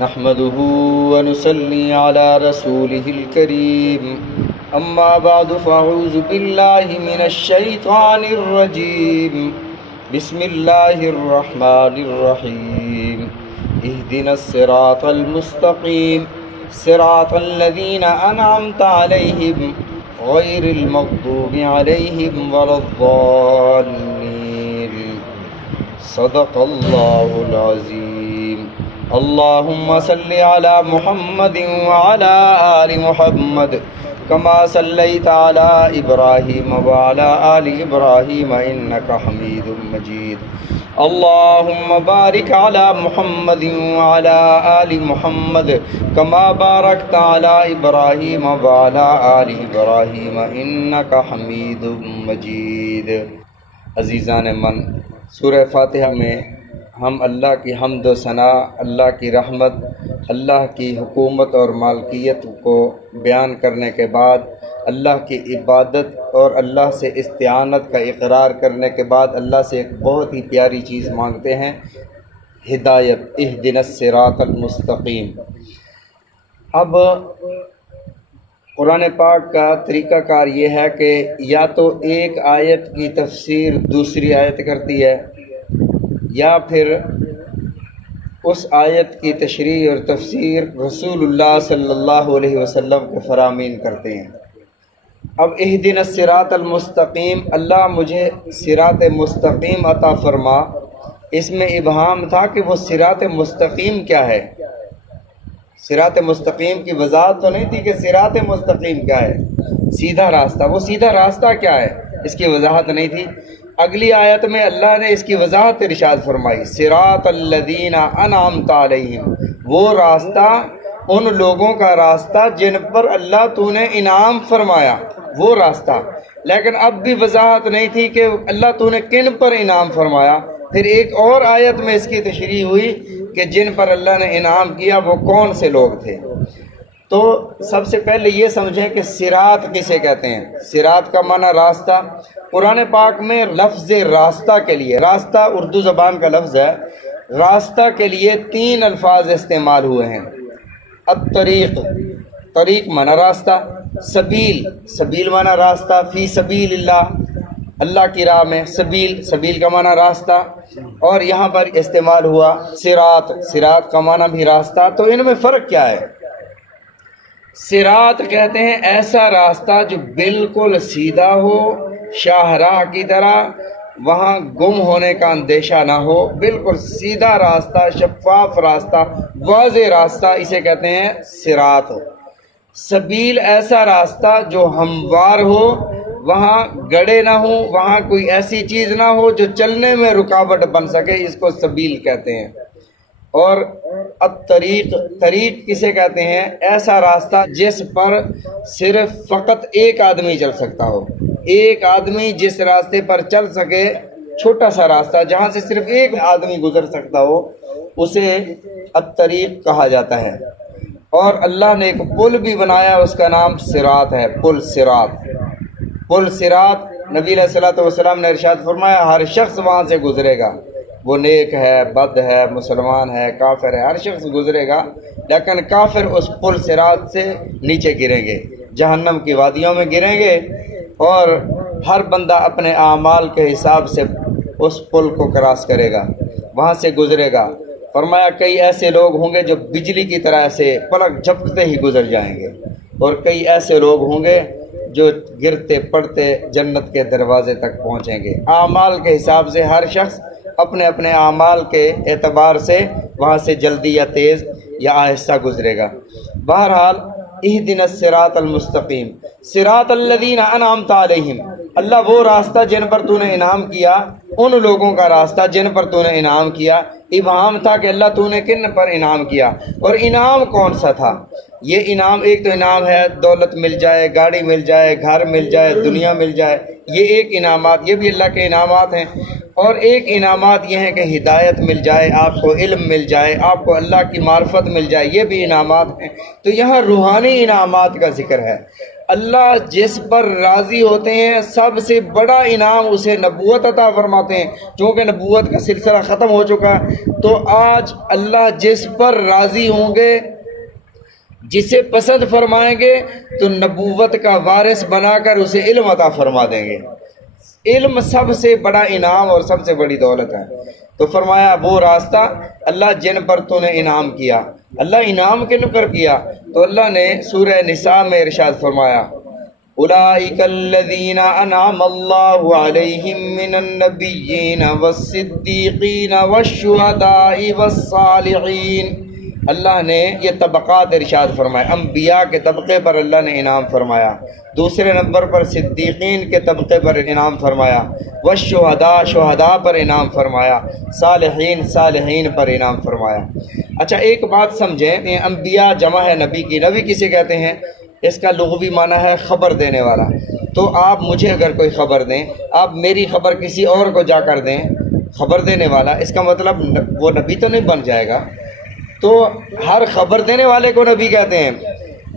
نحمده ونصلي على رسوله الكريم أما بعد فأعوذ بالله من الشيطان الرجيم بسم الله الرحمن الرحيم اهدنا الصراط المستقيم صراط الذين أنعمت عليهم غير المغضوب عليهم ولا الضالين صدق الله العظيم اللهم صل على محمد وعلى آل محمد كما صليت على إبراهيم وعلى آل إبراهيم إنك حميد مجيد اللهم بارك على محمد وعلى آل محمد كما باركت على إبراهيم وعلى آل إبراهيم إنك حميد مجيد۔ عزیزان من، سورہ فاتحہ میں ہم اللہ کی حمد و ثنا، اللہ کی رحمت، اللہ کی حکومت اور مالکیت کو بیان کرنے کے بعد، اللہ کی عبادت اور اللہ سے استعانت کا اقرار کرنے کے بعد اللہ سے ایک بہت ہی پیاری چیز مانگتے ہیں، ہدایت، اہدنا الصراط المستقیم۔ اب قرآن پاک کا طریقہ کار یہ ہے کہ یا تو ایک آیت کی تفسیر دوسری آیت کرتی ہے، یا پھر اس آیت کی تشریح اور تفسیر رسول اللہ صلی اللہ علیہ وسلم کے فرامین کرتے ہیں۔ اب اہدنا الصراط المستقیم، اللہ مجھے صراط مستقیم عطا فرما، اس میں ابہام تھا کہ وہ صراط مستقیم کیا ہے۔ صراط مستقیم کی وضاحت تو نہیں تھی کہ صراط مستقیم کیا ہے، سیدھا راستہ، وہ سیدھا راستہ کیا ہے اس کی وضاحت نہیں تھی۔ اگلی آیت میں اللہ نے اس کی وضاحت ارشاد فرمائی، صراط الذین انعمت علیہم، وہ راستہ، ان لوگوں کا راستہ جن پر اللہ تو نے انعام فرمایا، وہ راستہ۔ لیکن اب بھی وضاحت نہیں تھی کہ اللہ تو نے کن پر انعام فرمایا۔ پھر ایک اور آیت میں اس کی تشریح ہوئی کہ جن پر اللہ نے انعام کیا وہ کون سے لوگ تھے۔ تو سب سے پہلے یہ سمجھیں کہ صراط کسے کہتے ہیں۔ صراط کا معنی راستہ۔ قرآن پاک میں لفظ راستہ کے لیے، راستہ اردو زبان کا لفظ ہے، راستہ کے لیے 3 الفاظ استعمال ہوئے ہیں۔ الطریق، طریق معنی راستہ، سبیل، سبیل معنی راستہ، فی سبیل اللہ، اللہ کی راہ میں، سبیل، سبیل کا معنی راستہ، اور یہاں پر استعمال ہوا صراط، صراط کا معنی بھی راستہ۔ تو ان میں فرق کیا ہے؟ صراط کہتے ہیں ایسا راستہ جو بالکل سیدھا ہو، شاہراہ کی طرح، وہاں گم ہونے کا اندیشہ نہ ہو، بالکل سیدھا راستہ، شفاف راستہ، واضح راستہ، اسے کہتے ہیں صراط۔ سبیل ایسا راستہ جو ہموار ہو، وہاں گڑھے نہ ہوں، وہاں کوئی ایسی چیز نہ ہو جو چلنے میں رکاوٹ بن سکے، اس کو سبیل کہتے ہیں۔ اور الطریق، طریق کسے کہتے ہیں؟ ایسا راستہ جس پر صرف فقط ایک آدمی چل سکتا ہو، ایک آدمی جس راستے پر چل سکے، چھوٹا سا راستہ جہاں سے صرف ایک آدمی گزر سکتا ہو، اسے الطریق کہا جاتا ہے۔ اور اللہ نے ایک پل بھی بنایا، اس کا نام صراط ہے، پل صراط۔ پل صراط، نبی علیہ الصلوۃ والسلام نے ارشاد فرمایا ہر شخص وہاں سے گزرے گا، وہ نیک ہے، بد ہے، مسلمان ہے، کافر ہے، ہر شخص گزرے گا، لیکن کافر اس پل صراط سے نیچے گریں گے، جہنم کی وادیوں میں گریں گے، اور ہر بندہ اپنے اعمال کے حساب سے اس پل کو کراس کرے گا، وہاں سے گزرے گا۔ فرمایا کئی ایسے لوگ ہوں گے جو بجلی کی طرح سے پلک جھپکتے ہی گزر جائیں گے، اور کئی ایسے لوگ ہوں گے جو گرتے پڑتے جنت کے دروازے تک پہنچیں گے۔ اعمال کے حساب سے ہر شخص اپنے اپنے اعمال کے اعتبار سے وہاں سے جلدی یا تیز یا آہستہ گزرے گا۔ بہرحال اہدنا الصراط المستقیم، صراط الذین انعمت علیہم، اللہ وہ راستہ جن پر تو نے انعام کیا، ان لوگوں کا راستہ جن پر تو نے انعام کیا۔ ابہام تھا کہ اللہ تو نے کن پر انعام کیا، اور انعام کون سا تھا؟ یہ انعام، ایک تو انعام ہے دولت مل جائے، گاڑی مل جائے، گھر مل جائے، دنیا مل جائے، یہ ایک انعامات، یہ بھی اللہ کے انعامات ہیں۔ اور ایک انعامات یہ ہیں کہ ہدایت مل جائے، آپ کو علم مل جائے، آپ کو اللہ کی معرفت مل جائے، یہ بھی انعامات ہیں۔ تو یہاں روحانی انعامات کا ذکر ہے۔ اللہ جس پر راضی ہوتے ہیں سب سے بڑا انعام اسے نبوت عطا فرماتے ہیں. چونکہ نبوت کا سلسلہ ختم ہو چکا تو آج اللہ جس پر راضی ہوں گے، جسے پسند فرمائیں گے تو نبوت کا وارث بنا کر اسے علم عطا فرما دیں گے. علم سب سے بڑا انعام اور سب سے بڑی دولت ہے. تو فرمایا وہ راستہ اللہ جن پر تو نے انعام کیا. اللہ انعام کن پر کیا؟ تو اللہ نے سورہ نساء میں ارشاد فرمایا اولئک الذین انعم اللہ علیہم من النبیین والصدیقین والشہداء والصالحین. اللہ نے یہ طبقات ارشاد فرمایا. انبیاء کے طبقے پر اللہ نے انعام فرمایا، دوسرے نمبر پر صدیقین کے طبقے پر انعام فرمایا، والشہداء شہداء پر انعام فرمایا، صالحین پر انعام فرمایا. اچھا ایک بات سمجھیں، انبیاء جمع ہے نبی کی. نبی کسے کہتے ہیں؟ اس کا لغوی معنی ہے خبر دینے والا. تو آپ مجھے اگر کوئی خبر دیں، آپ میری خبر کسی اور کو جا کر دیں، خبر دینے والا، اس کا مطلب وہ نبی تو نہیں بن جائے گا. تو ہر خبر دینے والے کو نبی کہتے ہیں.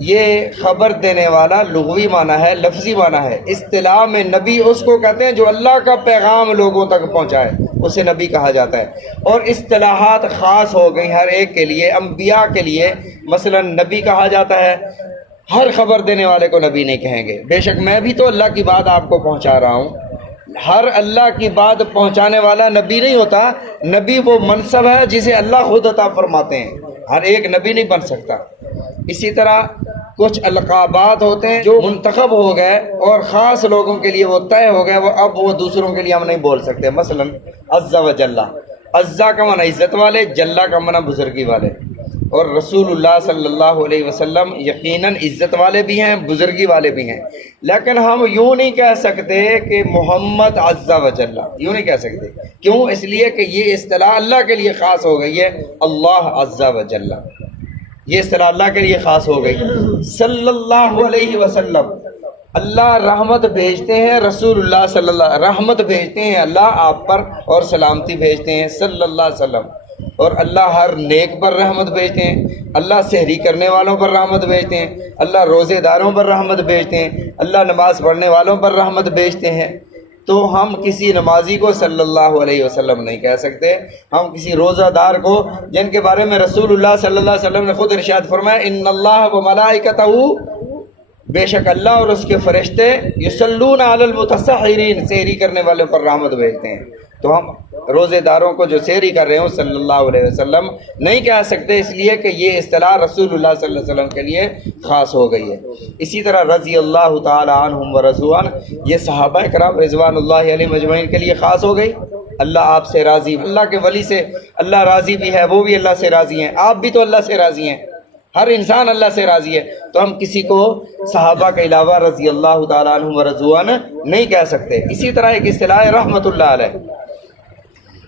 یہ خبر دینے والا لغوی معنی ہے، لفظی معنی ہے. اصطلاح میں نبی اس کو کہتے ہیں جو اللہ کا پیغام لوگوں تک پہنچائے، اسے نبی کہا جاتا ہے. اور اصطلاحات خاص ہو گئی ہر ایک کے لیے. انبیاء کے لیے مثلا نبی کہا جاتا ہے، ہر خبر دینے والے کو نبی نہیں کہیں گے. بے شک میں بھی تو اللہ کی بات آپ کو پہنچا رہا ہوں، ہر اللہ کی بات پہنچانے والا نبی نہیں ہوتا. نبی وہ منصب ہے جسے اللہ خود عطا فرماتے ہیں، ہر ایک نبی نہیں بن سکتا. اسی طرح کچھ القابات ہوتے ہیں جو منتخب ہو گئے اور خاص لوگوں کے لیے وہ طے ہو گئے، وہ اب وہ دوسروں کے لیے ہم نہیں بول سکتے. مثلا عز و جل، عزا کا معنی عزت والے، جلہ کا معنی بزرگی والے. اور رسول اللہ صلی اللہ علیہ وسلم یقیناً عزت والے بھی ہیں، بزرگی والے بھی ہیں. لیکن ہم یوں نہیں کہہ سکتے کہ محمد عز و جل، یوں نہیں کہہ سکتے. کیوں؟ اس لیے کہ یہ اصطلاح اللہ کے لیے خاص ہو گئی ہے. اللہ عز و جل، یہ اصطلاح اللہ کے لیے خاص ہو گئی. صلی اللہ علیہ وسلم، اللہ رحمت بھیجتے ہیں. رسول اللہ صلی اللہ رحمت بھیجتے ہیں اللہ آپ پر، اور سلامتی بھیجتے ہیں صلی اللہ علیہ وسلم. اور اللہ ہر نیک پر رحمت بھیجتے ہیں. اللہ سحری کرنے والوں پر رحمت بھیجتے ہیں. اللہ روزے داروں پر رحمت بھیجتے ہیں. اللہ نماز پڑھنے والوں پر رحمت بھیجتے ہیں. تو ہم کسی نمازی کو صلی اللہ علیہ وسلم نہیں کہہ سکتے. ہم کسی روزہ دار کو، جن کے بارے میں رسول اللہ صلی اللہ علیہ وسلم نے خود ارشاد فرمایا ان اللہ و ملائکتہ، بے شک اللہ اور اس کے فرشتے یصلون علی المتسحرین، سحری کرنے والوں پر رحمت بھیجتے ہیں. تو ہم روزے داروں کو جو سحری کر رہے ہوں صلی اللہ علیہ وسلم نہیں کہہ سکتے، اس لیے کہ یہ اصطلاح رسول اللہ صلی اللہ علیہ وسلم کے لیے خاص ہو گئی ہے. اسی طرح رضی اللہ تعالی عنہم ورضوا عنہ، یہ صحابہ کرام رضوان اللہ علیہم اجمعین کے لیے خاص ہو گئی. اللہ آپ سے راضی، اللہ کے ولی سے اللہ راضی بھی ہے، وہ بھی اللہ سے راضی ہیں. آپ بھی تو اللہ سے راضی ہیں، ہر انسان اللہ سے راضی ہے. تو ہم کسی کو صحابہ کے علاوہ رضی اللہ تعالیٰ عنہم ورضوا عنہ نہیں کہہ سکتے. اسی طرح ایک اصطلاح رحمت اللہ علیہ،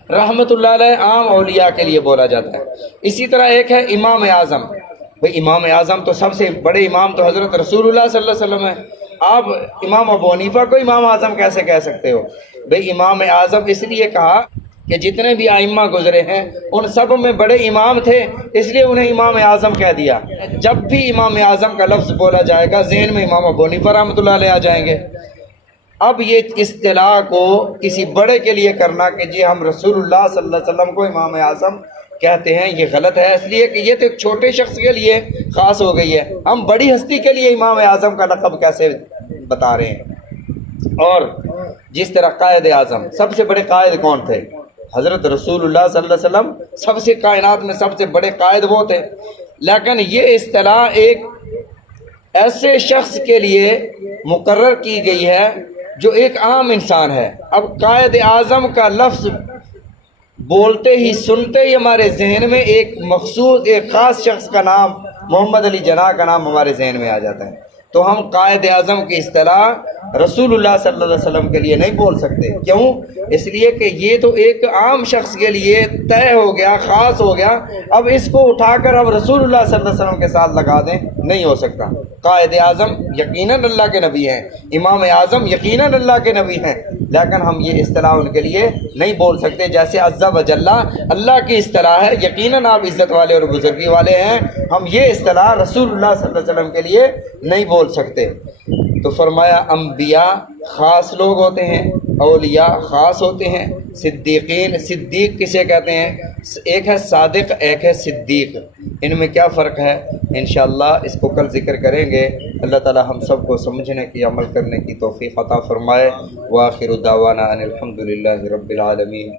رحمت اللہ علیہ عام اولیاء کے لیے بولا جاتا ہے. اسی طرح ایک ہے امام اعظم. بھئی امام اعظم تو سب سے بڑے امام تو حضرت رسول اللہ صلی اللہ علیہ وسلم ہیں. آپ امام ابو حنیفہ کو امام اعظم کیسے کہہ سکتے ہو؟ بھئی امام اعظم اس لیے کہا کہ جتنے بھی ائمہ گزرے ہیں ان سب میں بڑے امام تھے، اس لیے انہیں امام اعظم کہہ دیا. جب بھی امام اعظم کا لفظ بولا جائے گا ذہن میں امام ابو حنیفہ رحمۃ اللہ علیہ آ جائیں گے. اب یہ اصطلاح کو کسی بڑے کے لیے کرنا کہ جی ہم رسول اللہ صلی اللہ علیہ وسلم کو امام اعظم کہتے ہیں، یہ غلط ہے. اس لیے کہ یہ تو ایک چھوٹے شخص کے لیے خاص ہو گئی ہے. ہم بڑی ہستی کے لیے امام اعظم کا لقب کیسے بتا رہے ہیں؟ اور جس طرح قائد اعظم، سب سے بڑے قائد کون تھے؟ حضرت رسول اللہ صلی اللہ علیہ وسلم. سب سے کائنات میں سب سے بڑے قائد وہ تھے. لیکن یہ اصطلاح ایک ایسے شخص کے لیے مقرر کی گئی ہے جو ایک عام انسان ہے. اب قائد اعظم کا لفظ بولتے ہی سنتے ہی ہمارے ذہن میں ایک مخصوص ایک خاص شخص کا نام، محمد علی جناح کا نام ہمارے ذہن میں آ جاتا ہے. تو ہم قائد اعظم کی اصطلاح رسول اللہ صلی اللہ علیہ وسلم کے لیے نہیں بول سکتے. کیوں؟ اس لیے کہ یہ تو ایک عام شخص کے لیے طے ہو گیا، خاص ہو گیا. اب اس کو اٹھا کر ہم رسول اللہ صلی اللہ علیہ وسلم کے ساتھ لگا دیں، نہیں ہو سکتا. قائد اعظم یقیناً اللہ کے نبی ہیں، امام اعظم یقیناً اللہ کے نبی ہیں، لیکن ہم یہ اصطلاح ان کے لیے نہیں بول سکتے، جیسے عز و جل اللہ کی اصطلاح ہے، یقیناً آپ عزت والے اور بزرگی والے ہیں، ہم یہ اصطلاح رسول اللہ صلی اللہ علیہ وسلم کے لیے نہیں بول سکتے۔ تو فرمایا انبیاء خاص لوگ ہوتے ہیں، اولیاء خاص ہوتے ہیں، صدیقین، صدیق کسے کہتے ہیں؟ ایک ہے صادق، ایک ہے صدیق، ان میں کیا فرق ہے؟ انشاءاللہ اس کو کل ذکر کریں گے۔ اللہ تعالی ہم سب کو سمجھنے کی، عمل کرنے کی توفیق عطا فرمائے۔ وآخر دعوانا ان الحمد للہ رب العالمین۔